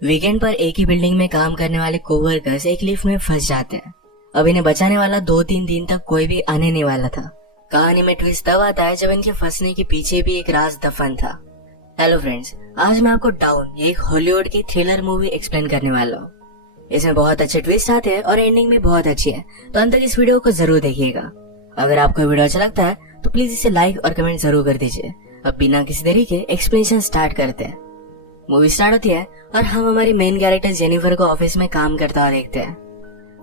Weekend पर एक ही building में काम करने वाले कोवर्कर्स एक लिफ्ट में फंस जाते हैं। अब इन्हें बचाने वाला 2-3 दिन तक कोई भी आने नहीं वाला था। कहानी में ट्विस्ट तब आता है जब इनके फंसने के पीछे भी एक राज दफन था। हेलो फ्रेंड्स, आज मैं आपको डाउन ये एक हॉलीवुड की थ्रिलर मूवी एक्सप्लेन करने वाला हूँ। इसमें बहुत अच्छे ट्विस्ट आते हैं और एंडिंग भी बहुत अच्छी है, तो अंत तक इस वीडियो को जरूर देखिएगा। अगर आपको वीडियो अच्छा लगता है तो प्लीज इसे लाइक और कमेंट जरूर कर दीजिए। अब बिना किसी देरी के एक्सप्लेनेशन स्टार्ट करते हैं। मूवी स्टार्ट होती है और हम हमारी मेन कैरेक्टर जेनिफर को ऑफिस में काम करता हुआ देखते हैं।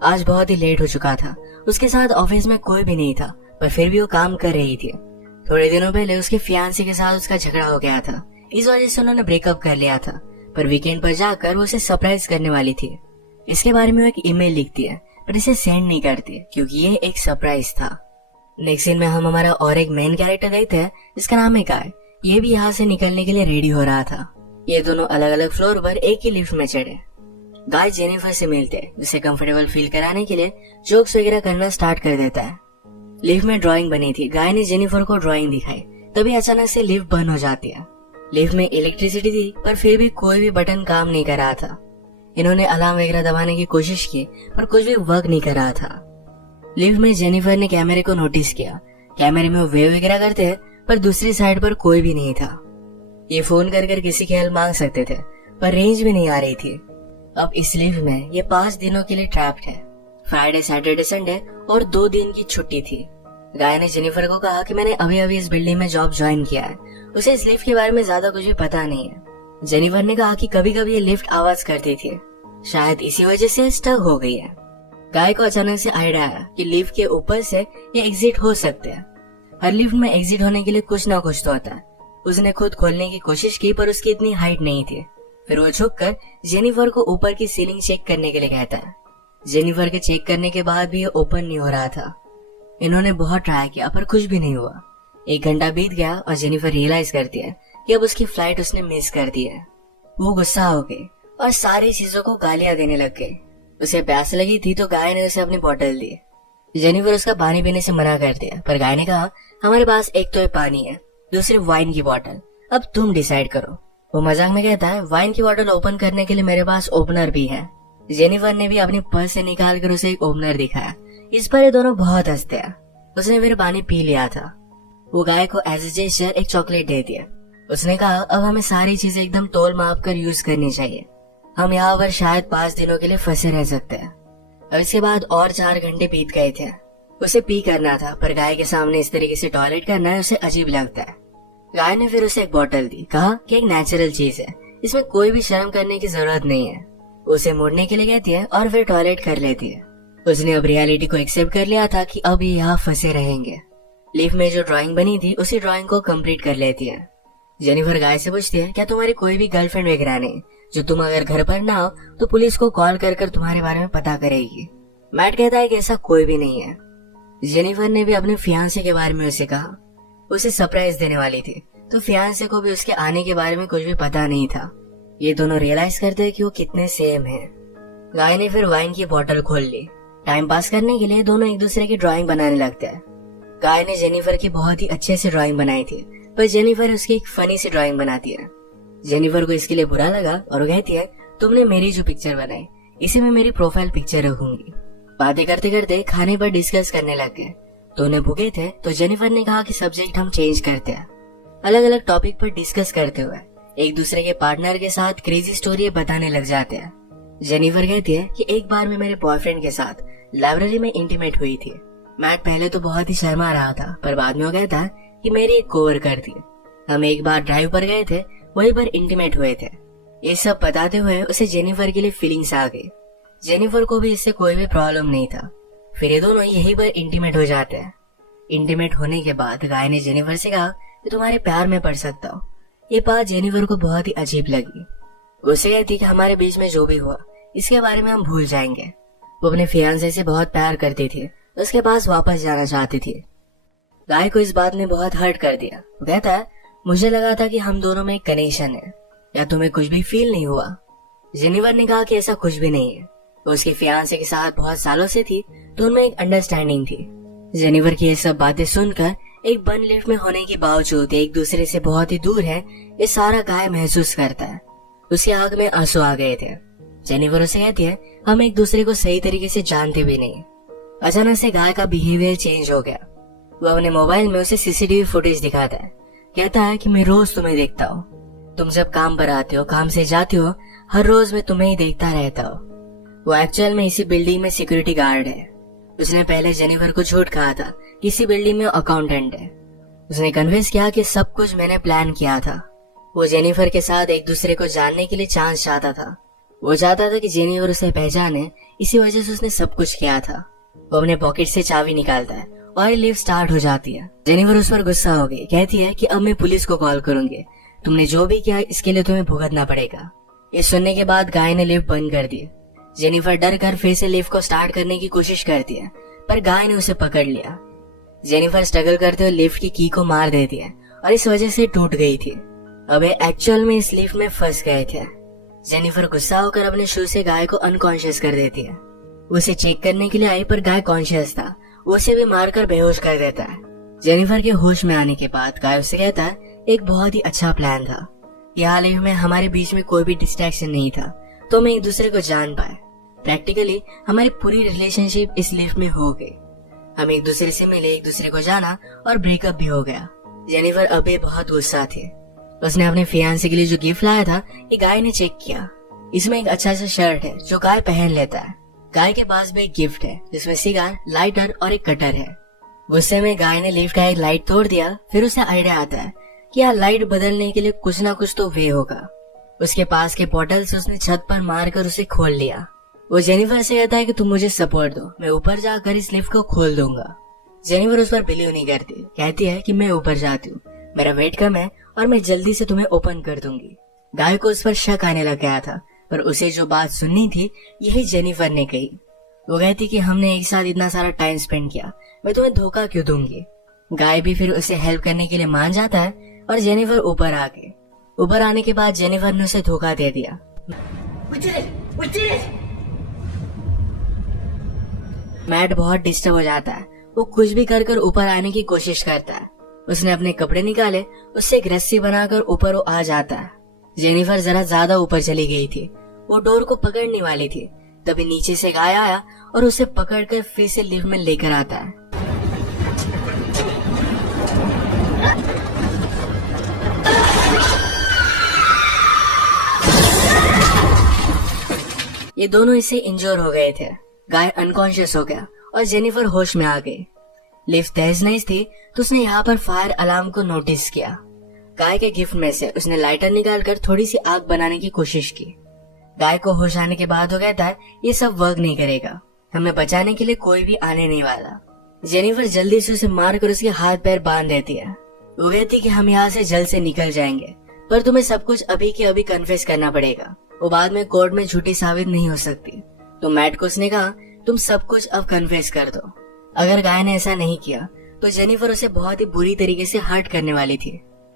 आज बहुत ही लेट हो चुका था। उसके साथ ऑफिस में कोई भी नहीं था, पर फिर भी वो काम कर रही थी। थोड़े दिनों पहले उसके फियांसे के साथ उसका झगड़ा हो गया था, इस वजह से उन्होंने ब्रेकअप कर लिया था। पर वीकेंड पर जाकर वो उसे सरप्राइज करने वाली थी। इसके बारे में वो एक ईमेल लिखती है, पर इसे सेंड नहीं करती क्योंकि ये एक सरप्राइज था। नेक्स्ट सीन में हम हमारा और एक मेन कैरेक्टर देखते हैं जिसका नाम है गाय। ये भी यहाँ से निकलने के लिए रेडी हो रहा था। ये दोनों अलग अलग फ्लोर पर एक ही लिफ्ट में चढ़े। गाय जेनिफर से मिलते हैं, जिसे कंफर्टेबल फील कराने के लिए जोक्स वगैरह करना स्टार्ट कर देता है। लिफ्ट में ड्राइंग बनी थी। गाय ने जेनिफर को ड्राइंग दिखाई, तभी अचानक से लिफ्ट बंद हो जाती है। लिफ्ट में इलेक्ट्रिसिटी थी, पर फिर भी कोई भी बटन काम नहीं कर रहा था। इन्होंने अलार्म वगैरह दबाने की कोशिश की, पर कुछ भी वर्क नहीं कर रहा था। लिफ्ट में जेनिफर ने कैमरे को नोटिस किया। कैमरे में वो वेव वगैरह करते हैं, पर दूसरी साइड पर कोई भी नहीं था। ये फोन कर किसी की हेल्प मांग सकते थे, पर रेंज भी नहीं आ रही थी। अब इस लिफ्ट में ये 5 दिनों के लिए ट्रैप्ड है। फ्राइडे, सैटरडे, संडे और 2 दिन की छुट्टी थी। गाय ने जेनिफर को कहा कि मैंने अभी अभी इस बिल्डिंग में जॉब ज्वाइन किया है, उसे इस लिफ्ट के बारे में ज्यादा कुछ भी पता नहीं है। जेनिफर ने कहा कि कभी कभी ये लिफ्ट आवाज करती थी, शायद इसी वजह से स्टक हो गई है। गाय को अचानक से आइडिया आया कि लिफ्ट के ऊपर से ये एग्जिट हो सकते हैं। हर लिफ्ट में एग्जिट होने के लिए कुछ ना कुछ तो होता है। उसने खुद खोलने की कोशिश की, पर उसकी इतनी हाइट नहीं थी। फिर वो झुककर जेनिफर को ऊपर की सीलिंग चेक करने के लिए कहता है। जेनिफर के चेक करने के बाद भी ये ओपन नहीं हो रहा था। इन्होंने बहुत ट्राई किया, पर कुछ भी नहीं हुआ। 1 घंटा बीत गया और जेनिफर रियलाइज करती है कि अब उसकी फ्लाइट उसने मिस कर दी है। वो गुस्सा हो गई और सारी चीजों को गालियां देने लग गई। उसे प्यास लगी थी तो गाय ने उसे अपनी बोतल दी। जेनिफर उसका पानी पीने से मना कर दिया, पर गाय ने कहा हमारे पास एक तो ये पानी है, दूसरी वाइन की बोतल, अब तुम डिसाइड करो। वो मजाक में कहता है वाइन की बोतल ओपन करने के लिए मेरे पास ओपनर भी है। जेनिफर ने भी अपनी पर्स से निकाल कर उसे एक ओपनर दिखाया। इस पर ये दोनों बहुत हंसते हैं। उसने फिर पानी पी लिया था। वो गाय को एज ए जेस्चर एक चॉकलेट दे दिया। उसने कहा अब हमें सारी चीजें एकदम तोल माप कर यूज करनी चाहिए। हम यहाँ पर शायद 5 दिनों के लिए फंसे रह सकते हैं। अब इसके बाद और 4 घंटे बीत गए थे। उसे पी करना था, पर गाय के सामने इस तरीके से टॉयलेट करना है उसे अजीब लगता है। गाय ने फिर उसे एक बोतल दी, कहा कि एक नेचुरल चीज है, इसमें कोई भी शर्म करने की जरूरत नहीं है। उसे मुड़ने के लिए कहती है और फिर टॉयलेट कर लेती है। उसने अब रियलिटी को एक्सेप्ट कर लिया था कि अब ये यहाँ फंसे रहेंगे। लिफ्ट में जो ड्राइंग बनी थी उसी ड्राइंग को कंप्लीट कर लेती है। जेनिफर गाय से पूछती है क्या तुम्हारी कोई भी गर्लफ्रेंड वगैरह नहीं, जो तुम अगर घर पर ना हो तो पुलिस को कॉल कर तुम्हारे बारे में पता करेगी। मैट कहता है कि ऐसा कोई भी नहीं है। जेनिफर ने भी अपने फियांसे के बारे में उसे कहा। उसे सरप्राइज देने वाली थी, तो फियांसे को भी उसके आने के बारे में कुछ भी पता नहीं था। ये दोनों रियलाइज करते हैं कि वो कितने सेम हैं। गाय ने फिर वाइन की बोतल खोल ली। टाइम पास करने के लिए दोनों एक दूसरे की ड्राइंग बनाने लगते हैं। गाय ने जेनिफर की बहुत ही अच्छे से ड्राइंग बनाई थी, पर जेनिफर उसकी एक फनी सी ड्राइंग बनाती है। जेनिफर को इसके लिए बुरा लगा और वो कहती है तुमने मेरी जो पिक्चर बनाई इसी में मेरी प्रोफाइल पिक्चर रखूंगी। बातें करते करते खाने पर डिस्कस करने लग गए। दोनों भूखे थे तो जेनिफर ने कहा कि सब्जेक्ट हम चेंज करते हैं। अलग अलग टॉपिक पर डिस्कस करते हुए एक दूसरे के पार्टनर के साथ क्रेजी स्टोरी बताने लग जाते हैं। जेनिफर कहती है कि एक बार मैं मेरे बॉयफ्रेंड के साथ लाइब्रेरी में इंटीमेट हुई थी। मैट पहले तो बहुत ही शर्मा रहा था, पर बाद में वो कहता है कि मेरी एक कोवर्कर थी। हम एक बार ड्राइव पर गए थे, वहीं पर इंटीमेट हुए थे। ये सब बताते हुए उसे जेनिफर के लिए फीलिंग्स आ गई। जेनिफर को भी इससे कोई भी प्रॉब्लम नहीं था। फिर ये दोनों यहीं पर इंटीमेट हो जाते हैं। इंटीमेट होने के बाद गाय ने जेनिफर से कहा कि तुम्हारे प्यार में पड़ सकता हूँ। ये बात जेनिफर को बहुत ही अजीब लगी। उसे कहती कि हमारे बीच में जो भी हुआ इसके बारे में हम भूल जाएंगे। वो अपने फियांसे से बहुत प्यार करती थी, उसके पास वापस जाना चाहती थी। गाय को इस बात ने बहुत हर्ट कर दिया। वो कहता है मुझे लगा था कि हम दोनों में एक कनेक्शन है, या तुम्हें कुछ भी फील नहीं हुआ? जेनिफर ने कहा कि ऐसा कुछ भी नहीं है। वो उसके फियांसे के साथ बहुत सालों से थी, तो उनमें एक अंडरस्टैंडिंग थी। जेनिफर की ये सब बातें सुनकर एक बंद लिफ्ट में होने के बावजूद एक दूसरे से बहुत ही दूर है, ये सारा गाय महसूस करता है। उसकी आंख में आंसू आ गए थे। जेनिफर उसे कहती है, हम एक दूसरे को सही तरीके से जानते भी नहीं। अचानक से गाय का बिहेवियर चेंज हो गया। वो अपने मोबाइल में उसे सीसीटीवी फुटेज दिखाता है। कहता है कि मैं रोज तुम्हें देखता हूँ, तुम जब काम पर आते हो, काम से जाते हो, हर रोज मैं तुम्हें ही देखता रहता हूँ। वो एक्चुअल में इसी बिल्डिंग में सिक्योरिटी गार्ड है। उसने पहले जेनिफर को झूठ कहा था कि इसी बिल्डिंग में अकाउंटेंट है। उसने कन्विंस किया कि सब कुछ मैंने प्लान किया था। वो जेनिफर के साथ एक दूसरे को जानने के लिए चांस चाहता था। वो चाहता था कि जेनिफर उसे पहचाने, इसी वजह से उसने सब कुछ किया था। वो अपने पॉकेट से चाबी निकालता है और लिफ्ट स्टार्ट हो जाती है। जेनिफर उस पर गुस्सा हो गई। कहती है कि अब मैं पुलिस को कॉल करूंगी, तुमने जो भी किया इसके लिए तुम्हें भुगतना पड़ेगा। ये सुनने के बाद गाय ने लिफ्ट बंद कर दी। जेनिफर डर कर फिर से लिफ्ट को स्टार्ट करने की कोशिश करती है, पर गाय ने उसे पकड़ लिया। जेनिफर स्ट्रगल करते हुए लिफ्ट की की को मार देती है और इस वजह से टूट गई थी। अब एक्चुअल में इस लिफ्ट में फंस गए थे। जेनिफर गुस्सा होकर अपने शू से गाय को अनकॉन्शियस कर देती है। उसे चेक करने के लिए आई, पर गाय कॉन्शियस था। वो उसे भी मारकर बेहोश कर देता है। जेनिफर के होश में आने के बाद गाय उससे कहता है, एक बहुत ही अच्छा प्लान था। यहाँ लिफ्ट में हमारे बीच में कोई भी डिस्ट्रैक्शन नहीं था, तो हम एक दूसरे को जान पाए। प्रैक्टिकली हमारी पूरी रिलेशनशिप इस लिफ्ट में हो गई। हम एक दूसरे से मिले, एक दूसरे को जाना और ब्रेकअप भी हो गया। जेनिफर अभी बहुत गुस्सा थी। उसने अपने फियांसे के लिए जो गिफ्ट लाया था, ये गाय ने चेक किया। इसमें एक अच्छा सा शर्ट है जो गाय पहन लेता है। गाय के पास भी एक गिफ्ट है जिसमें सिगार, लाइटर और एक कटर है। गुस्से में गाय ने लिफ्ट का एक लाइट तोड़ दिया। फिर उसे आइडिया आता है कि यार लाइट बदलने के लिए कुछ ना कुछ तो वे होगा। उसके पास के बोतल से उसने छत पर मारकर उसे खोल लिया। वो जेनिफर से कहता है कि तुम मुझे सपोर्ट दो, मैं ऊपर जाकर इस लिफ्ट को खोल दूंगा। जेनिफर उस पर बिलीव नहीं करती। कहती है कि मैं ऊपर जाती हूँ, मेरा वेट कम है और मैं जल्दी से तुम्हें ओपन कर दूंगी। गाय को उस पर शक आने लग गया था, पर उसे जो बात सुननी थी यही जेनिफर ने कही। वो कहती कि हमने एक साथ इतना सारा टाइम स्पेंड किया, मैं तुम्हें धोखा क्यों दूंगी। गाय भी फिर उसे हेल्प करने के लिए मान जाता है और जेनिफर ऊपर आ गई। ऊपर आने के बाद जेनिफर ने उसे धोखा दे दिया। मैट बहुत डिस्टर्ब हो जाता है। वो कुछ भी कर ऊपर आने की कोशिश करता है। उसने अपने कपड़े निकाले, उससे एक रस्सी बनाकर ऊपर वो आ जाता है। जेनिफर जरा ज्यादा ऊपर चली गई थी। वो डोर को पकड़ने वाली थी, तभी नीचे से गाय आया और उसे पकड़कर फिर से लिफ्ट में लेकर आता है। ये दोनों इससे इंजोर हो गए थे। गाय अनकॉन्शियस हो गया और जेनिफर होश में आ गई। लिफ्ट तेज नहीं थी तो उसने यहाँ पर फायर अलार्म को नोटिस किया। गाय के गिफ्ट में से उसने लाइटर निकालकर थोड़ी सी आग बनाने की कोशिश की। गाय को होश आने के बाद वो कहता है, ये सब वर्क नहीं करेगा, हमें बचाने के लिए कोई भी आने नहीं वाला। जेनिफर जल्दी से उसे मारकर उसके हाथ पैर बांध देती है। वो कहती कि हम यहाँ से जल्द से निकल जाएंगे, पर तुम्हें सब कुछ अभी के अभी कन्फेस करना पड़ेगा। वो बाद में कोर्ट में झूठी साबित नहीं हो सकती। तो मैट को उसने कहा, तुम सब कुछ अब कन्फेस कर दो। अगर गाय ने ऐसा नहीं किया तो जेनिफर उसे बहुत ही बुरी तरीके से हर्ट करने वाली थी।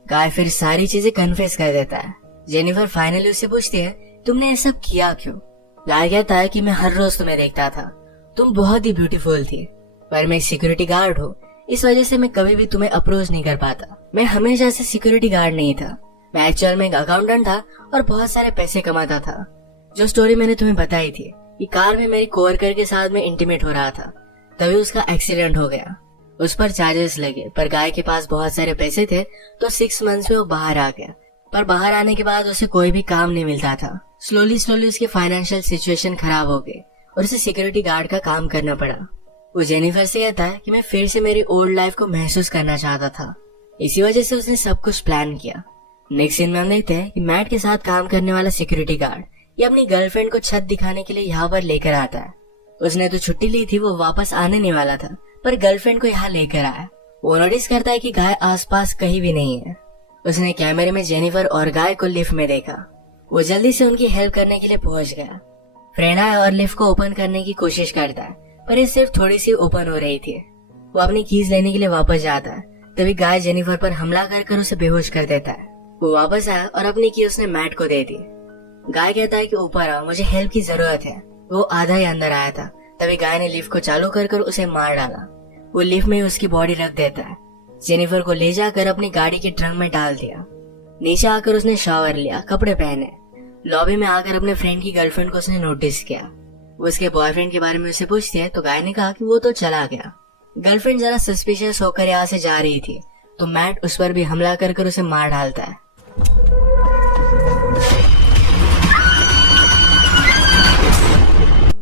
गाय फिर सारी चीजें कन्फेस कर देता है। जेनिफर फाइनली उससे पूछती है, तुमने ऐसा किया क्यों? गाय कहता है कि मैं हर रोज तुम्हें देखता था, तुम बहुत ही ब्यूटीफुल थी, पर मैं सिक्योरिटी गार्ड हूँ, इस वजह से मैं कभी भी तुम्हें अप्रोच नहीं कर पाता। मैं हमेशा से सिक्योरिटी गार्ड नहीं था, मैं एक्चुअल में एक अकाउंटेंट था और बहुत सारे पैसे कमाता था। जो स्टोरी मैंने तुम्हें बताई थी, ये कार में मेरी कोवर्कर के साथ में इंटीमेट हो रहा था, तभी उसका एक्सीडेंट हो गया। उस पर चार्जेस लगे, पर गाय के पास बहुत सारे पैसे थे तो 6 मंथ्स में वो बाहर आ गया। पर बाहर आने के बाद उसे कोई भी काम नहीं मिलता था। स्लोली उसकी फाइनेंशियल सिचुएशन खराब हो गई और उसे सिक्योरिटी गार्ड का काम करना पड़ा। वो जेनिफर से कहता है कि मैं फिर से मेरी ओल्ड लाइफ को महसूस करना चाहता था, इसी वजह से उसने सब कुछ प्लान किया। नेक्स्ट सीन में हम देखते हैं कि मैट के साथ काम करने वाला सिक्योरिटी गार्ड ये अपनी गर्लफ्रेंड को छत दिखाने के लिए यहाँ पर लेकर आता है। उसने तो छुट्टी ली थी, वो वापस आने नहीं वाला था, पर गर्लफ्रेंड को यहाँ लेकर आया। वो नोटिस करता है कि गाय आसपास कहीं भी नहीं है। उसने कैमरे में जेनिफर और गाय को लिफ्ट में देखा। वो जल्दी से उनकी हेल्प करने के लिए पहुंच गया। फ्रेंड आया और लिफ्ट को ओपन करने की कोशिश करता है, पर ये सिर्फ थोड़ी सी ओपन हो रही थी। वो अपनी कीज लेने के लिए वापस जाता है, तभी गाय जेनिफर पर हमला कर उसे बेहोश कर देता है। वो वापस आया और अपनी की उसने मैट को दे दी। गाय कहता है कि ऊपर आओ, मुझे हेल्प की जरूरत है। वो आधा ही अंदर आया था, तभी गाय ने लिफ्ट को चालू कर उसे मार डाला। वो लिफ्ट में उसकी बॉडी रख देता है। जेनिफर को ले जाकर अपनी गाड़ी के ट्रंक में डाल दिया। नीचे आकर उसने शावर लिया, कपड़े पहने। लॉबी में आकर अपने फ्रेंड की गर्लफ्रेंड को उसने नोटिस किया। वो उसके बॉयफ्रेंड के बारे में उसे पूछती है तो गाय ने कहा कि वो तो चला गया। गर्लफ्रेंड जरा सस्पिशियस होकर यहाँ से जा रही थी तो मैट उस पर भी हमला कर उसे मार डालता है।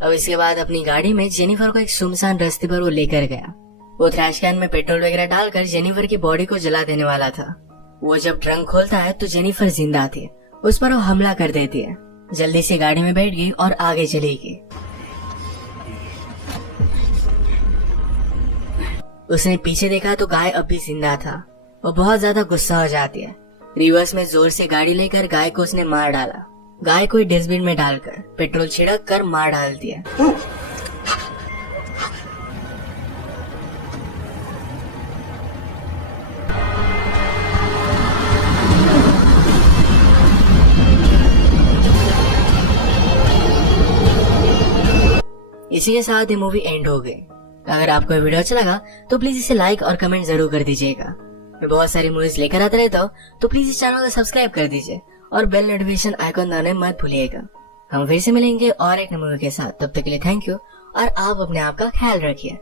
अब इसके बाद अपनी गाड़ी में जेनिफर को एक सुनसान रास्ते पर वो लेकर गया। वो ट्रैश कैन में पेट्रोल वगैरह डालकर जेनिफर की बॉडी को जला देने वाला था। वो जब ट्रंक खोलता है तो जेनिफर जिंदा थी। उस पर वो हमला कर देती है। जल्दी से गाड़ी में बैठ गई और आगे चली गई। उसने पीछे देखा तो गाय अब भी जिंदा था। वो बहुत ज्यादा गुस्सा हो जाती है। रिवर्स में जोर से गाड़ी लेकर गाय को उसने मार डाला। गाय को डस्टबिन में डालकर पेट्रोल छिड़क कर मार डाल दिया। इसी के साथ ये मूवी एंड हो गई। अगर आपको ये वीडियो अच्छा लगा तो प्लीज इसे लाइक और कमेंट जरूर कर दीजिएगा। मैं बहुत सारी मूवीज लेकर आता रहता हूँ तो प्लीज इस चैनल को सब्सक्राइब कर दीजिए और बेल नोटिफिकेशन आइकॉन दबाना मत भूलिएगा। हम फिर से मिलेंगे और एक नई मूवी के साथ। तब तक के लिए थैंक यू और आप अपने आप का ख्याल रखिए।